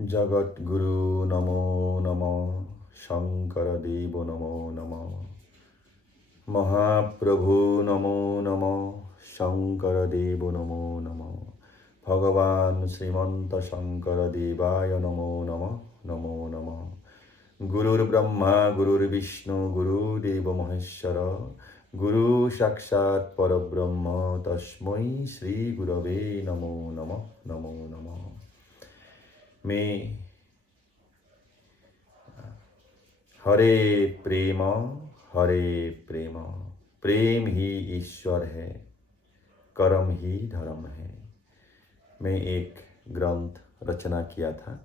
जगद्गुरु नमो नमः। शंकरदेव नमो नमः। महाप्रभु नमो नमः। शंकरदेव नमो नमः। भगवान श्रीमंत शंकर देवाय नमो नमः। नमो नमः। गुरुर्ब्रह्मा गुरुर्विष्णु गुरुदेव महेश्वर गुरु साक्षात् परब्रह्म तस्मै श्री गुरवे नमो नमः। नमो नमः। मैं हरे प्रेम हरे प्रेम, प्रेम ही ईश्वर है, कर्म ही धर्म है। मैं एक ग्रंथ रचना किया था।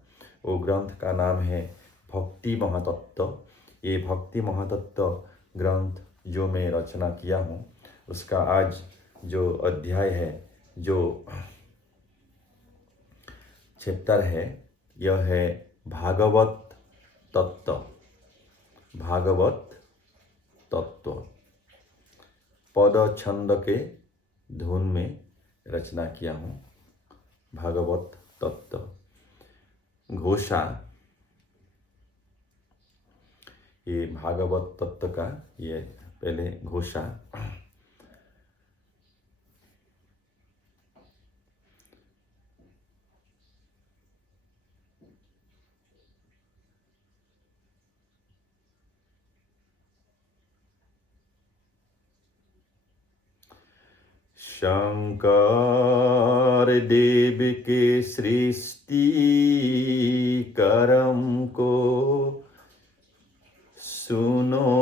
वो ग्रंथ का नाम है भक्ति महातत्व। ये भक्ति महातत्व ग्रंथ जो मैं रचना किया हूँ उसका आज जो अध्याय है, जो चैप्टर है, यह है भागवत तत्व। भागवत तत्व पद छंद के धुन में रचना किया हूँ। भागवत तत्व घोषा, ये भागवत तत्व का ये पहले घोषा। शंकर देव के सृष्टि कर्म को सुनो।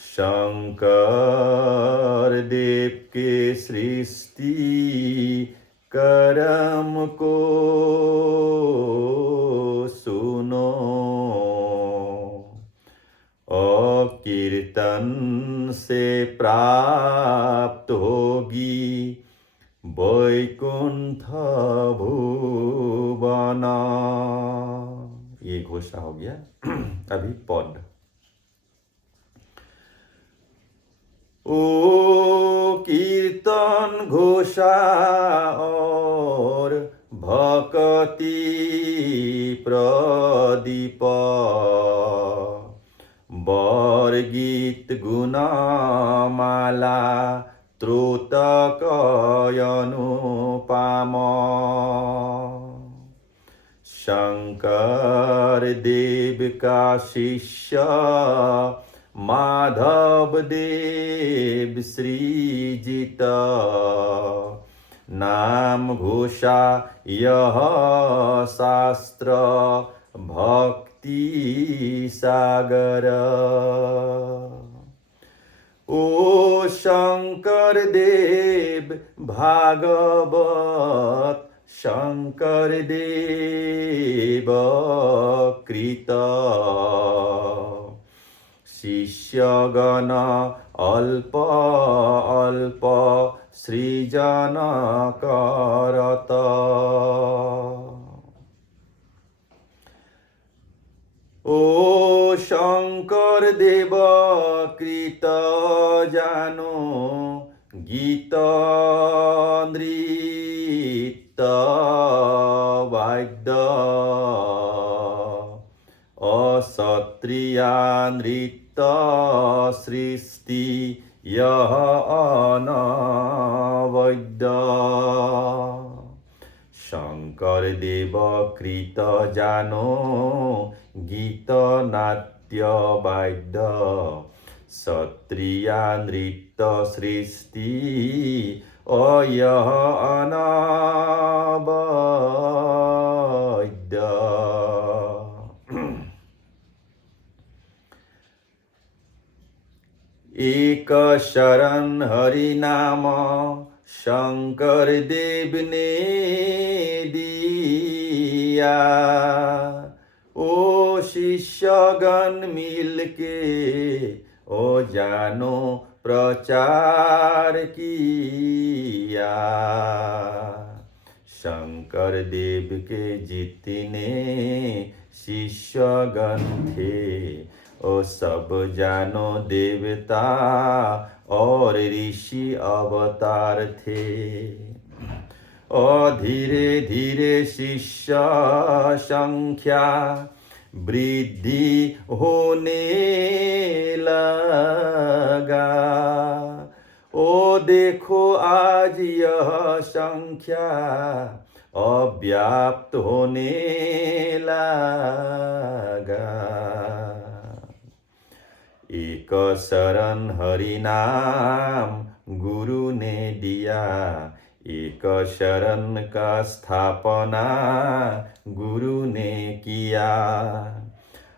शंकर देव के सृष्टि कर्म को सुनो। कीर्तन से प्राप्त होगी वैकुंठ भुवन। ये घोषणा हो गया। अभी पद। ओ कीर्तन घोषा और भक्ति प्रदीप, बर गीत गुणमाला त्रोतक अनुपम। शंकर देव का शिष्य माधव देव श्रीजित, नाम घोषा यह शास्त्र भक्ति सागर। ओ शंकर देव भागवत शंकर देव कृत, शिष्यगण अल्प अल्प सृजन करत। ओ शंकर देव कृत जानो गीत नृत्य वाद्य, अक्षत्रिया नृत्य सृष्टि यह अनवद्य। शंकर देव कृत जानो गीत नाट्य वाद्य, क्षत्रिया नृत्य सृष्टि अयः अनवद्य। एक शरण हरि नाम शंकर देव ने दिया, ओ शिष्यगण मिलके ओ जानो प्रचार किया। शंकर देव के जितने शिष्यगण थे ओ सब जानो देवता और ऋषि अवतार थे। और धीरे धीरे शिष्य संख्या वृद्धि होने लगा। ओ देखो आज यह संख्या अव्याप्त होने लगा। एक शरण हरि नाम गुरु ने दिया, एक शरण का स्थापना गुरु ने किया।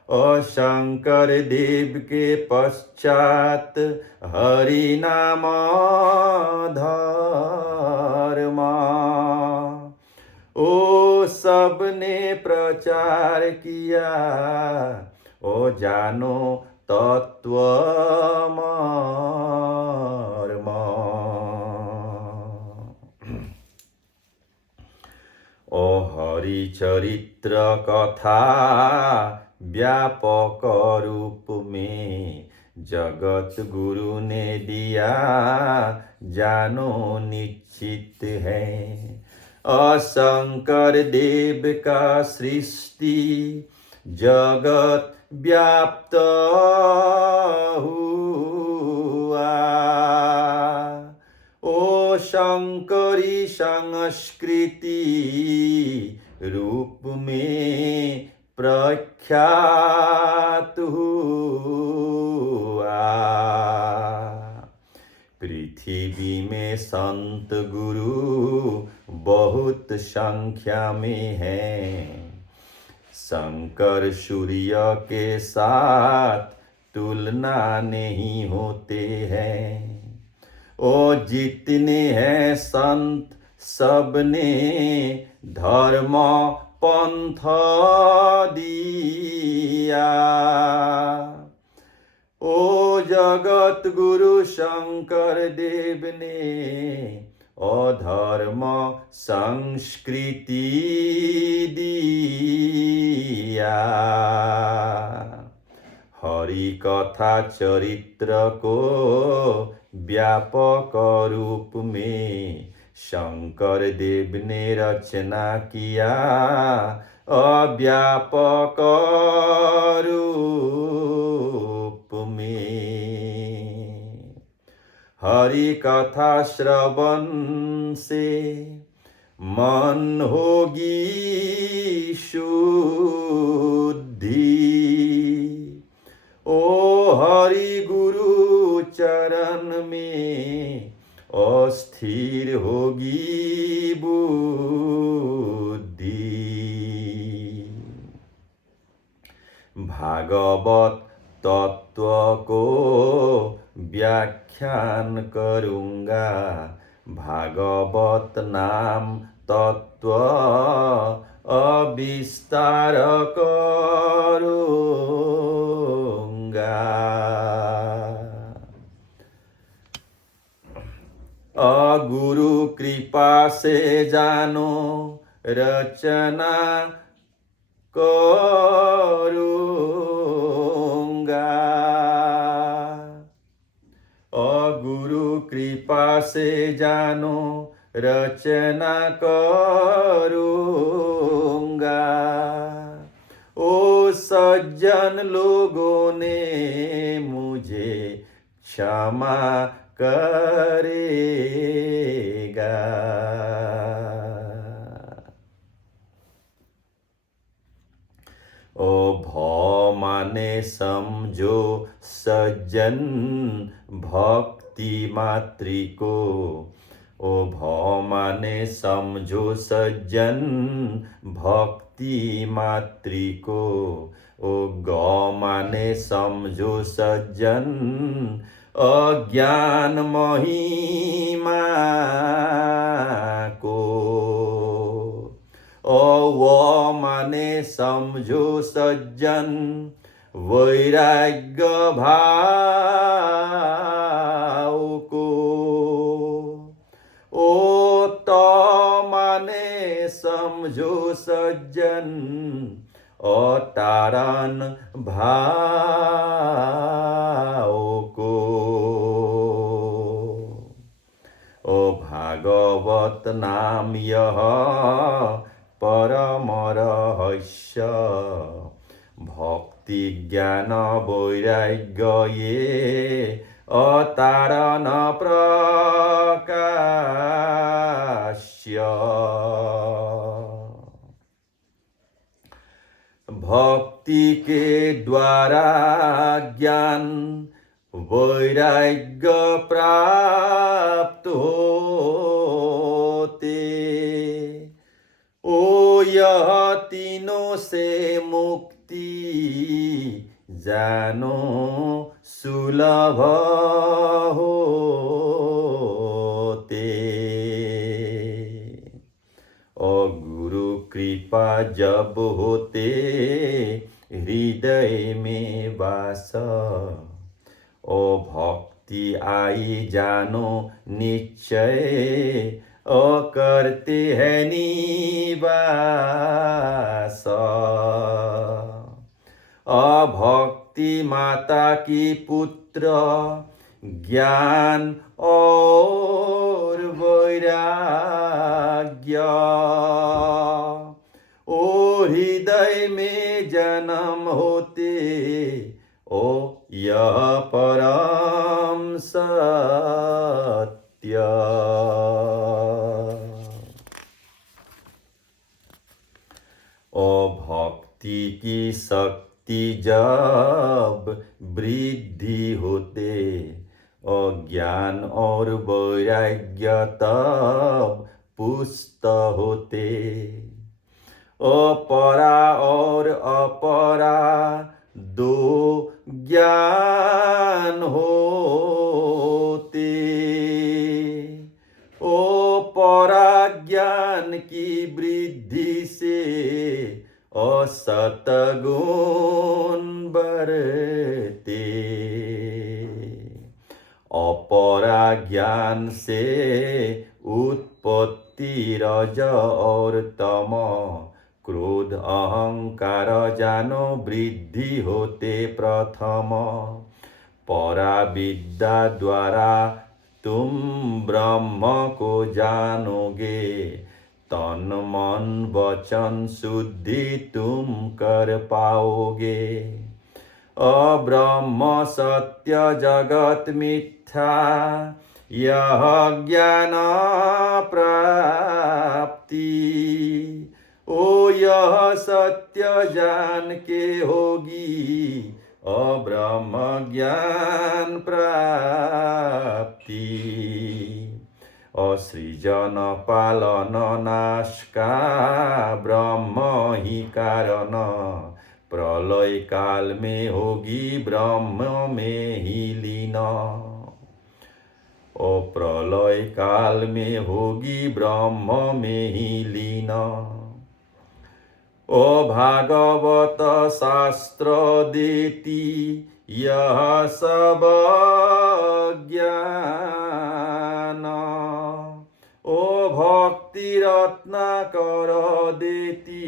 और शंकर देव के पश्चात हरि नाम धर्म ओ सबने प्रचार किया। ओ जानो तत्व मर्म। ओ हरि चरित्र कथा व्यापक रूप में जगत गुरु ने दिया, जानो निश्चित है। शंकर देव का सृष्टि जगत व्याप्त हुआ। ओ शंकरी संस्कृति रूप में प्रख्यात हुआ। पृथ्वी में संत गुरु बहुत संख्या में हैं। शंकर सूर्य के साथ तुलना नहीं होते हैं। ओ जितने हैं संत सबने धर्म पंथ दिया। ओ जगत गुरु शंकर देव ने अधर्म संस्कृति दिया। हरि कथा चरित्र को व्यापक रूप में शंकर देव ने रचना किया। अव्यापक रूप में हरि कथा श्रवण से मन होगी शुद्धि। ओ हरि गुरु चरण में अस्थिर होगी बुद्धि। भागवत तत्व को व्याख्यान करूँगा, भागवत नाम तत्व अविस्तार करूँगा। गुरु कृपा से जानो रचना करूँगा। गुरु कृपा से जानो रचना करूँगा। ओ सज्जन लोगों ने मुझे क्षमा करेगा। ओ भौ माने समझो सज्जन भक्ति मातृको। ओ भौ माने समझो सज्जन भक्ति मातृको। ओ गौ माने समझो सज्जन अज्ञान महिमा को। वो माने समझो सज्जन वैराग्य भाव को। ओ तो माने समझो सज्जन अतारण भाव को। ओ भागवत नाम यह परम रहस्य भक्ति ज्ञान वैराग्य ये अतारण प्रकाश्य भक्ति के द्वारा ज्ञान वैराग्य प्राप्त होते ओ यह तीनों से मुक्ति जानो सुलभ होते और गुरु कृपा जब होते हृदय में वास ओ भक्ति आई जानो निश्चय ओ करते हैं निवास भक्ति माता की पुत्र ज्ञान और वैराग्य ओ हृदय में जन्म होते ओ यह परम सत्य ओ भक्ति की शक्ति जब वृद्धि होते और ज्ञान और वैराग्य तब पुष्ट होते अपरा और अपरा दो ज्ञान होते ओ परा ज्ञान की वृद्धि से असतगुण बढ़ते अपरा ज्ञान से उत्पत्ति रज और तम क्रोध अहंकार जानो वृद्धि होते प्रथम परा विद्या द्वारा तुम ब्रह्म को जानोगे तन मन वचन शुद्धि तुम कर पाओगे अब्रह्म सत्य जगत मिथ्या यह ज्ञान प्राप्ति ओ यह सत्य जान के होगी अब्रह्म ज्ञान प्राप्ति असृजन पालन नाश का ब्रह्म ही कारण प्रलय काल में होगी ब्रह्म में ही लीन ओ प्रलय काल में होगी ब्रह्म में ही लीन ओ भागवत शास्त्र देती यह सब ज्ञान ओ भक्ति रत्नाकर देती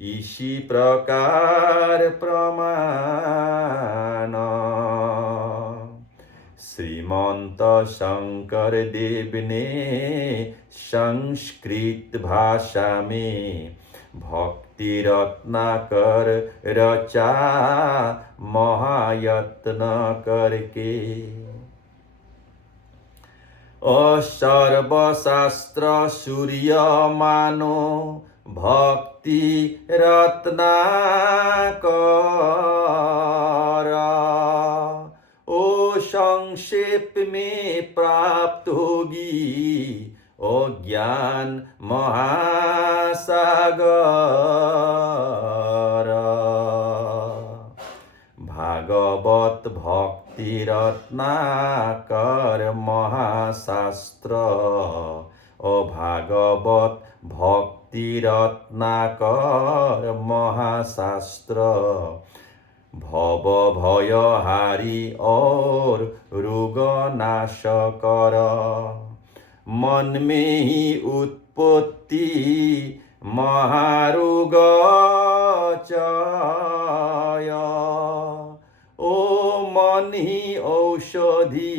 इसी प्रकार प्रमाण श्रीमंत शंकर देव ने संस्कृत भाषा में भक्ति रत्नाकर रचा महायत्न करके सर्वशास्त्र सूर्य मानो भक्ति रत्नाकर ओ संक्षेप में प्राप्त होगी ओ ज्ञान महासागर भागवत भक्ति रत्नाकर महाशास्त्र ओ भागवत भक्ति रत्नाकर महाशास्त्र भव भय हारी और रोग नाश कर मन में ही उत्पत्ति महारोग चय ओ मन ही औषधि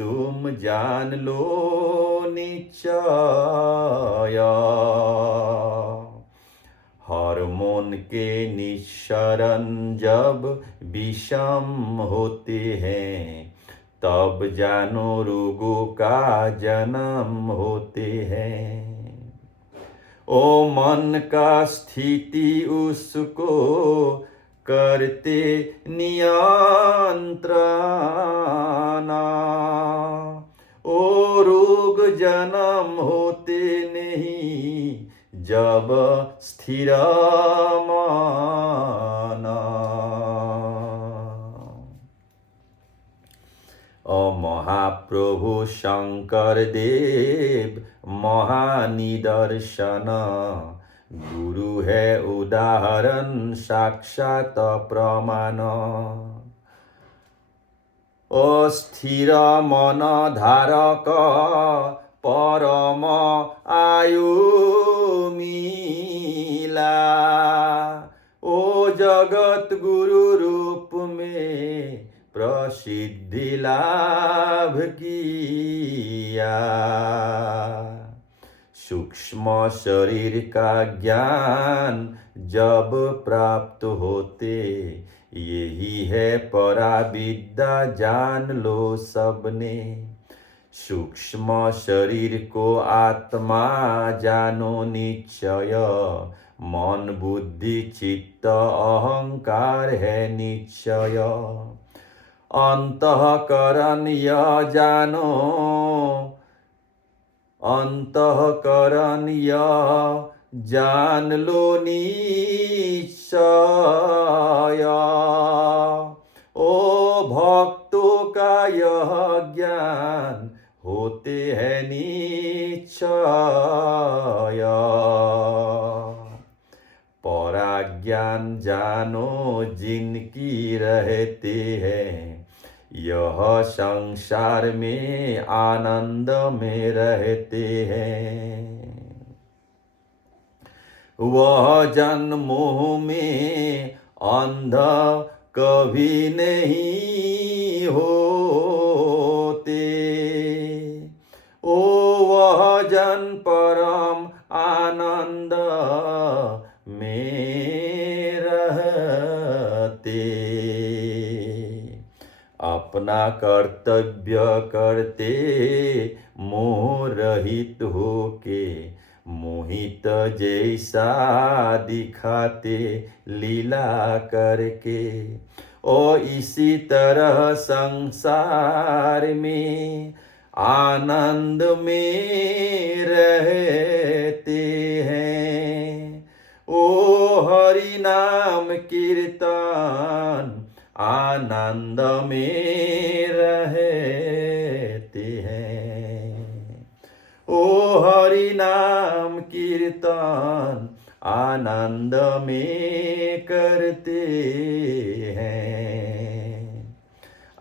तुम जान लो निश्चय। हार्मोन के निस्सरण जब विषम होते हैं, तब जानो रोगों का जन्म होते हैं। ओ मन का स्थिति उसको करते नियंत्रण, ओ रोग जन्म होते नहीं जब स्थिर मन। महाप्रभु शंकर देव महानिदर्शन, गुरु है उदाहरण साक्षात प्रमाण। अस्थिर मन धारक परम आयु मिला, ओ जगत गुरु रूप में प्रसिद्धि लाभ किया। सूक्ष्म शरीर का ज्ञान जब प्राप्त होते, यही है पराविद्या जान लो सबने। सूक्ष्म शरीर को आत्मा जानो निश्चय, मन बुद्धि चित्त अहंकार है निश्चय। अंतःकरण यह जानो, अंतःकरण यह जान लो निश्चय। ओ भक्तों का यह ज्ञान होते हैं निश्चय। पराज्ञान जानो जिनकी रहते हैं, यह संसार में आनंद में रहते हैं। वह जन मोह में अंध कभी नहीं होते, ओ वह जन परम आनंद में रहते। अपना कर्तव्य करते मोह रहित होके, मोहित जैसा दिखाते लीला करके। और इसी तरह संसार में आनंद में रहते हैं। ओ हरि नाम कीर्तन आनंद में रहते हैं। ओ हरि नाम कीर्तन आनंद में करते हैं।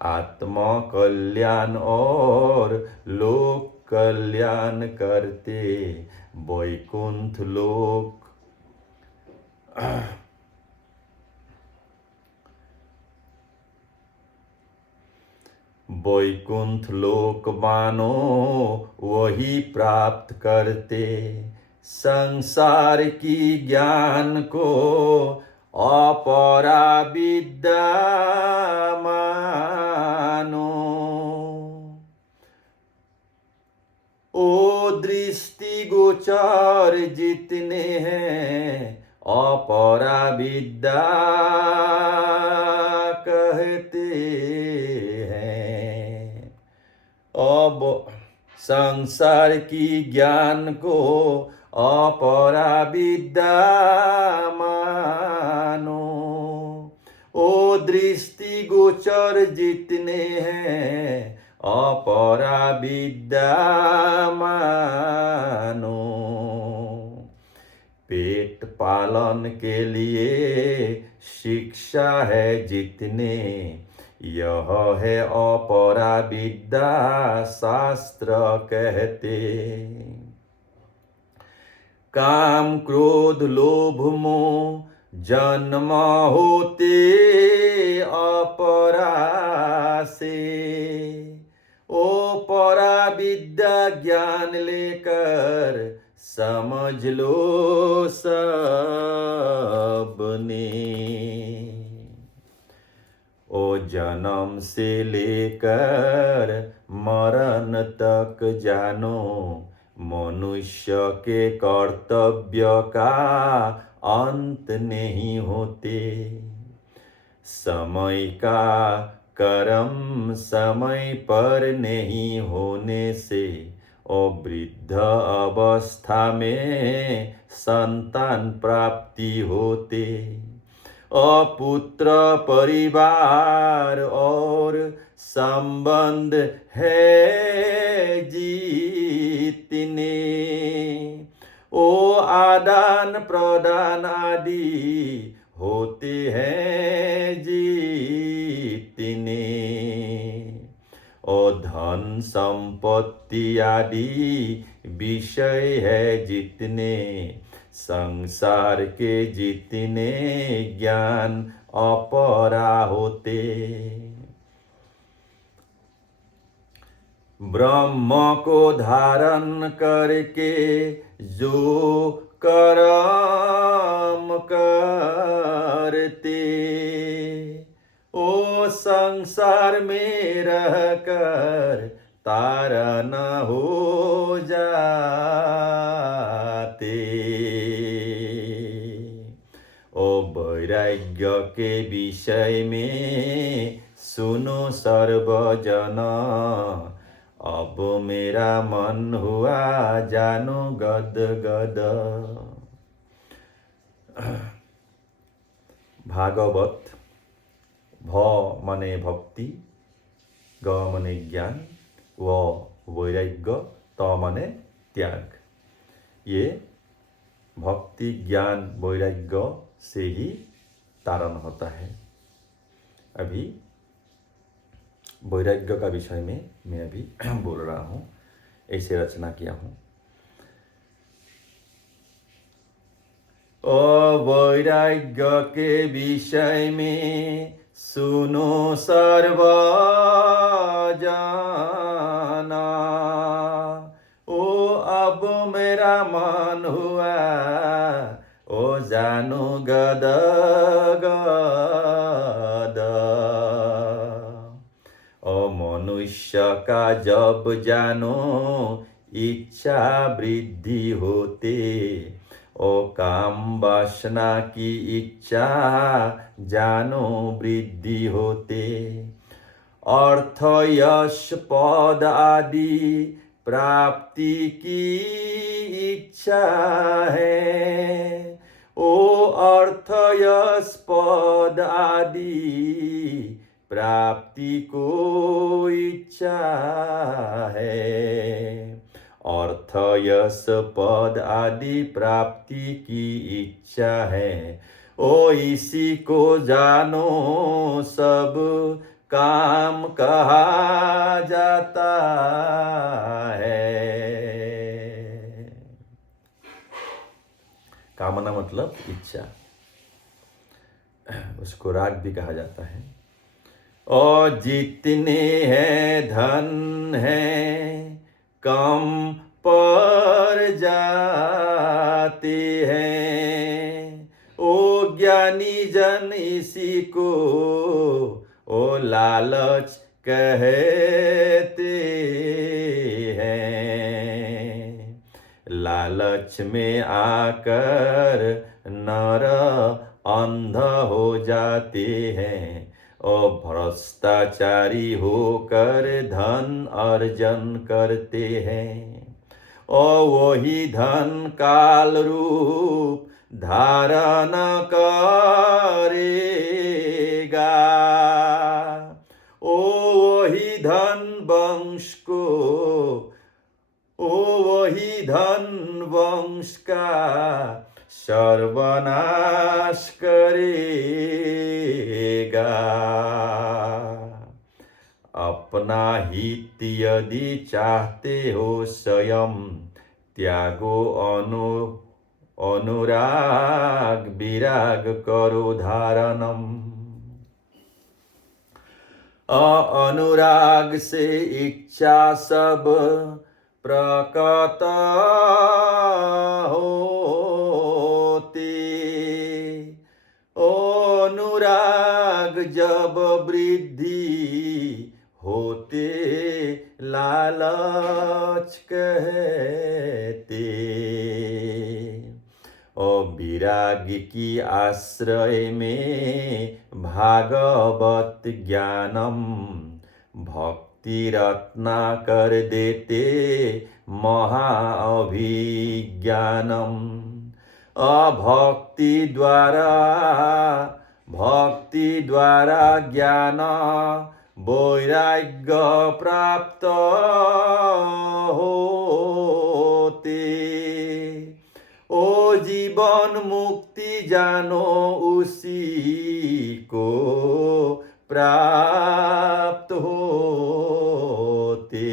आत्मा कल्याण और लोक कल्याण करते, वैकुंठ लोक वैकुंठ लोक मानो वही प्राप्त करते। संसार की ज्ञान को अपरा विद्या मानो, ओ दृष्टि गोचर जितने हैं अपरा विद्या कहते हैं। अब संसार की ज्ञान को अपरा विद्या मानो, ओ दृष्टि गोचर जितने हैं अपरा विद्या मानो। पेट पालन के लिए शिक्षा है जितने, यह है अपरा विद्या शास्त्र कहते। काम क्रोध लोभ मोह जन्म होते अपरा से, ओ परा विद्या ज्ञान लेकर समझ लो सबने। ओ जन्म से लेकर मरण तक जानो, मनुष्य के कर्तव्य का अंत नहीं होते। समय का कर्म समय पर नहीं होने से और वृद्ध अवस्था में संतान प्राप्ति होते। अपुत्र परिवार और संबंध है जीतने, ओ आदान प्रदान आदि होते हैं जीतने। और धन संपत्ति आदि विषय है जितने, संसार के जितने ज्ञान अपरा होते। ब्रह्म को धारण करके जो कर्म करते, ओ संसार में रहकर तारण हो जाते। ओ वैराग्य के विषय में सुनो सर्वजन, अब मेरा मन हुआ जानो गद गद। भागवत भ माने भक्ति, ग माने ज्ञान, व वैराग्य, त माने त्याग। ये भक्ति ज्ञान वैराग्य से ही तारण होता है। अभी वैराग्य का विषय में मैं अभी बोल रहा हूँ, ऐसे रचना किया हूँ। वैराग्य के विषय में सुनो सर्वजना, ओ अब मेरा मन हुआ ओ जानो गद गद। ओ मनुष्य का जब जानो इच्छा वृद्धि होते, ओ काम वासना की इच्छा जानो वृद्धि होते। अर्थ यश पद आदि प्राप्ति की इच्छा है, ओ अर्थ यश पद आदि प्राप्ति को इच्छा है। अर्थ यश पद आदि प्राप्ति की इच्छा है, ओ इसी को जानो सब काम कहा जाता है। कामना मतलब इच्छा, उसको राग भी कहा जाता है। और जितने हैं धन है कम पर जाते हैं, ओ ज्ञानी जन इसी को ओ लालच कहते हैं। लालच में आकर नर अंध हो जाते हैं, और भ्रष्टाचारी होकर धन अर्जन करते हैं। और वही धन काल रूप धारण करेगा, ओ वही धन वंश को, ओ वही धन वंश का सर्वनाश करेगा। अपना हित यदि चाहते हो स्वयं, त्यागो अनुराग विराग करो धारणम। अनुराग से इच्छा सब प्रकट होती, अनुराग जब वृद्धि होते लालच कहते। और विराग की आश्रय में भागवत ज्ञानम भक्ति रत्ना कर देते महाअभिज्ञानम। भक्ति द्वारा ज्ञान वैराग्य प्राप्त होते। ओ जीवन मुक्ति जानो उसी को प्राप्त होते।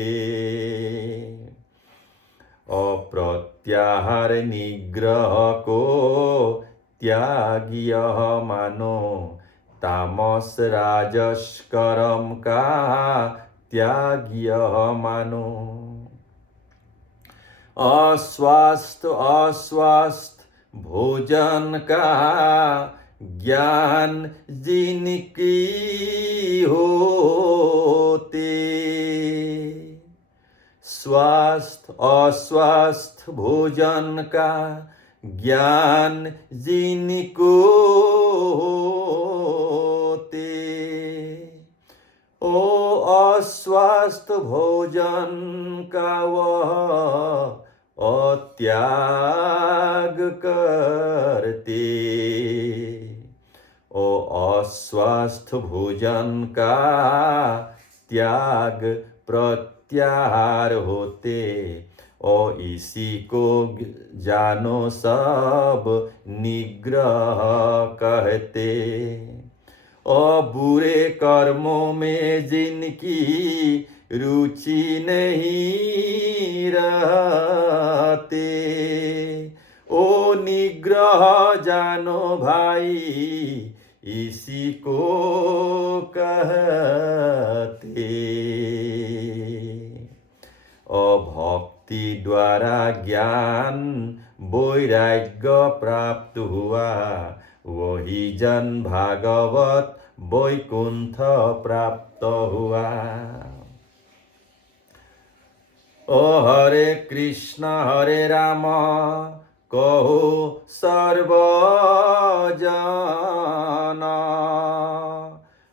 अप्रत्याहार निग्रह को त्यागी मानो, तामस राजस कर्म का त्यागी मानो। अस्वस्थ भोजन का ज्ञान जिनकी होते, अस्वस्थ भोजन का ज्ञान जिनको होते। ओ अस्वस्थ भोजन का वह त्याग करते। ओ अस्वस्थ भोजन का त्याग प्रत्याहार होते। और इसी को जानो सब निग्रह कहते। और बुरे कर्मों में जिनकी रुचि नहीं रहते, ओ निग्रह जानो भाई इसी को कहते। भक्ति द्वारा ज्ञान वैराग्य प्राप्त हुआ, वही जन भागवत वैकुंठ प्राप्त हुआ। ओ हरे कृष्ण हरे राम कहो सर्वजन,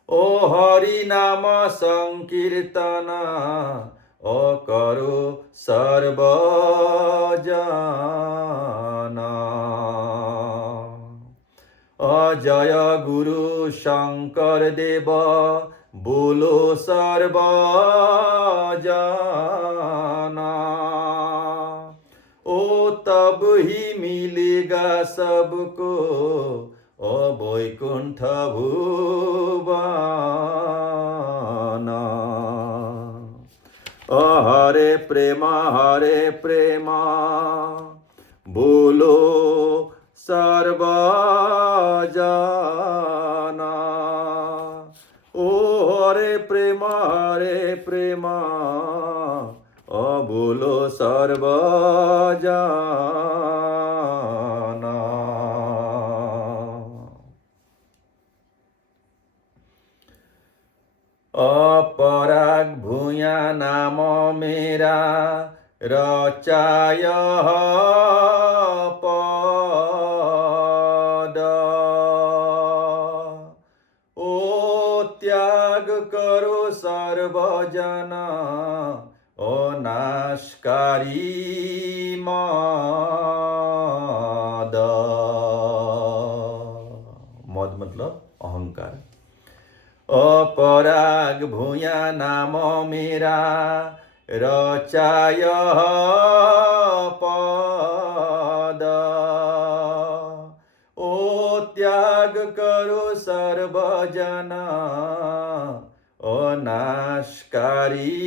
ओ हरि नाम संकीर्तन ओ करो सर्वजन। जय गुरु शंकर देव बोलो सर्वजन। ओ तब ही मिलेगा सबको ओ वैकुंठ भुवन। हरे प्रेम बोलो सर्वजन। ओ हरे प्रेम बोलो सर्वजन। अपराग भूया नाम मेरा रचाय पद, ओ त्याग करो सर्वजन ओ नाशकारी मद। मद मतलब अहंकार। अपराग भूया नाम मेरा रचाय पद, ओ त्याग करो सर्वजन ओ नाशकारी